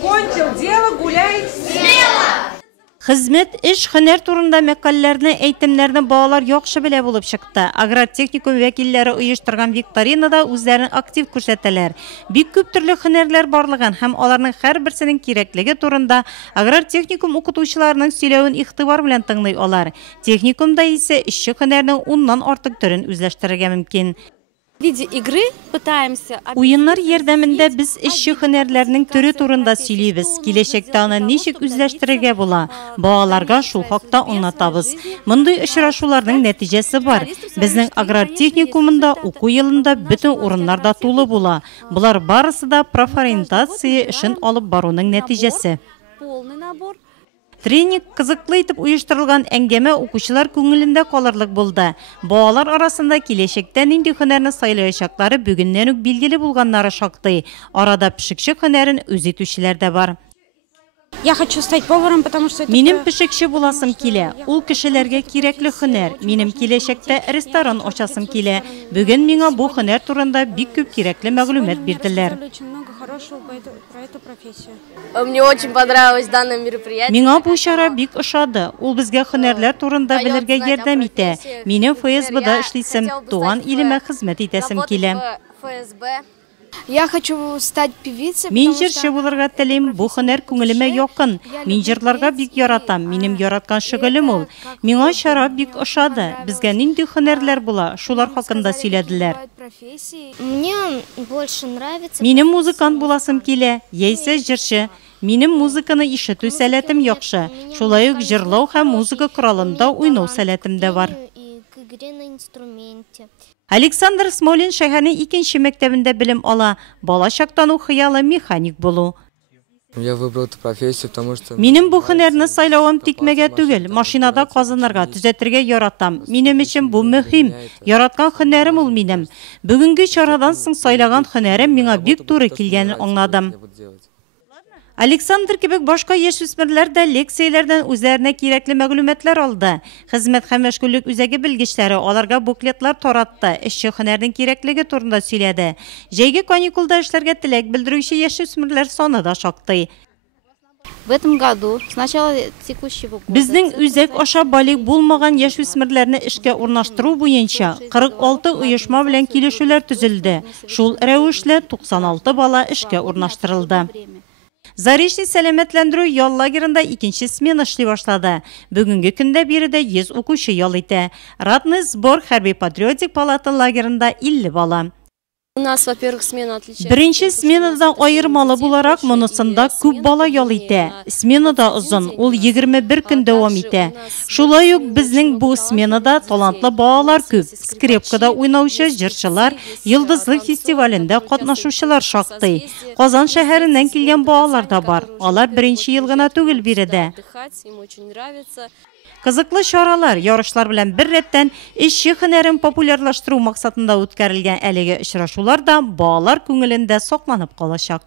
Кончил дело, гуляй. Хезмәт эш һөнәр турында мәкаләләрне, әйтемнәрне балалар яхшы белә булып чыкты. Агротехникум вәкилләре оештырган викторинада үзләрен актив күрсәтәләр. Бик күп төрле һөнәрләр барлыгын һәм аларның һәрберсенең кирәклеге турында агротехникум укытучыларының сөйләвен игътибар белән тыңлый алар. Техникумда исә эшче һөнәрнең 10ннан артык төрен үзләштерергә мөмкин. Уеннар ярдәмендә без эшче һөнәрләрнең төре турында сөйлибез. Киләчәктә аны ничек үзләштерергә була? Балаларга шул хакта аңлатабыз. Мондый очрашуларның нәтиҗәсе бар. Безнең аграр техникумында уку елында бөтен урыннарда тулы була. Булар барысы да профориентация эшен алып баруның нәтиҗәсе. Тренинг кызыклы итеп уештырылган әңгәмә укучылар күңелендә калырлык булды. Балалар арасында киләчәктә нинди һөнәрне сайлаячаклары бүгеннән үк билгеле булганнары шактый. Арада пешекче һөнәрен үз итүчеләр дә бар. Я хочу стать поваром, потому что Минем пешекче буласым килә. Ул кешеләргә кирәкле һөнәр. Минем киләчәктә ресторан ачасым килә. Бүген миңа бу һөнәр турында бик күп кирәкле мәгълүмат бирделәр. Мне очень понравилось данное мероприятие. Миңа бу чара бик ошады. Ул безгә һөнәрләр турында белергә ярдәм итә. Минем ФСБда эшлисем, туган илемә хезмәт итәсем килә. Я хочу стать певицей. Мин җырчы булырга телим, бу һөнәр күңелемә якын. Мин җырларга бик яратам. Минем яраткан шөгылем ул. Миңа чара бик ошады. Безгә нинди һөнәрләр була, шулар хакында сөйләделәр. Мне больше нравится. Минем музыкант буласым килә, яисә җырчы. Минем музыканы ишетү сәләтем яхшы. Шулай ук җырлау һәм музыка коралында уйнау сәләтем дә бар. Александр Смолин шәһәрнең 2нче мәктәбендә белем ала. Бала чактан ук хыялы механик булу. Я выбрал эту профессию, потому что... Минем бу һөнәрне сайлавым тикмәгә түгел, машинада казынырга, төзәтергә яратам. Минем өчен бу мөһим. Яраткан һөнәрем ул минем. Бүгенге чарадан соң сайлаган һөнәрем миңа бик туры килгәнен аңладым. Александр кебек башка яшүсмерләр дә лекцияләрдән үзләренә кирәкле мәгълүматлар алды. Хезмәт һәм мәшгульлек үзәге белгечләре аларга буклетлар таратты, эшче һөнәрнең кирәклеге турында сөйләде. Җәйге каникулда эшләргә теләк белдерүче яшүсмерләр саны да шактый. В этом году, с начала текущего года, Безнең үзәк аша балик булмаган яшүсмерләрне эшкә урнаштыру буенча 46 оешма белән килешүләр төзелде. Шул рәвешле 96 бала эшкә урнаштырылды. Заречный сәламәтләндерү ял лагерында 2нче смена эшли башлады. Бүгенге көндә биредә 100 укучы ял итә. Ратный сбор хәрби-патриотик палата лагерында 50 бала. У нас, во-первых, смена отличается. Беренче сменадан айырмалы буларак монысында күп бала ял итә. Сменада озын, ул 21 көн дәвам итә. Шулай ук безнең бу сменада талантлы балалар күп. Скрепкада уйнаучы җырчылар, Йылдызлык фестивалендә катнашучылар шактый. Казан шәһәреннән килгән балалар да бар. Алар беренче ел гына түгел биредә. Кызыклы чаралар, ярышлар белән бер рәттән эшче һөнәрен популярлаштыру максатында үткәрелгән әлеге очрашулар да балалар күңелендә сакланып калачак.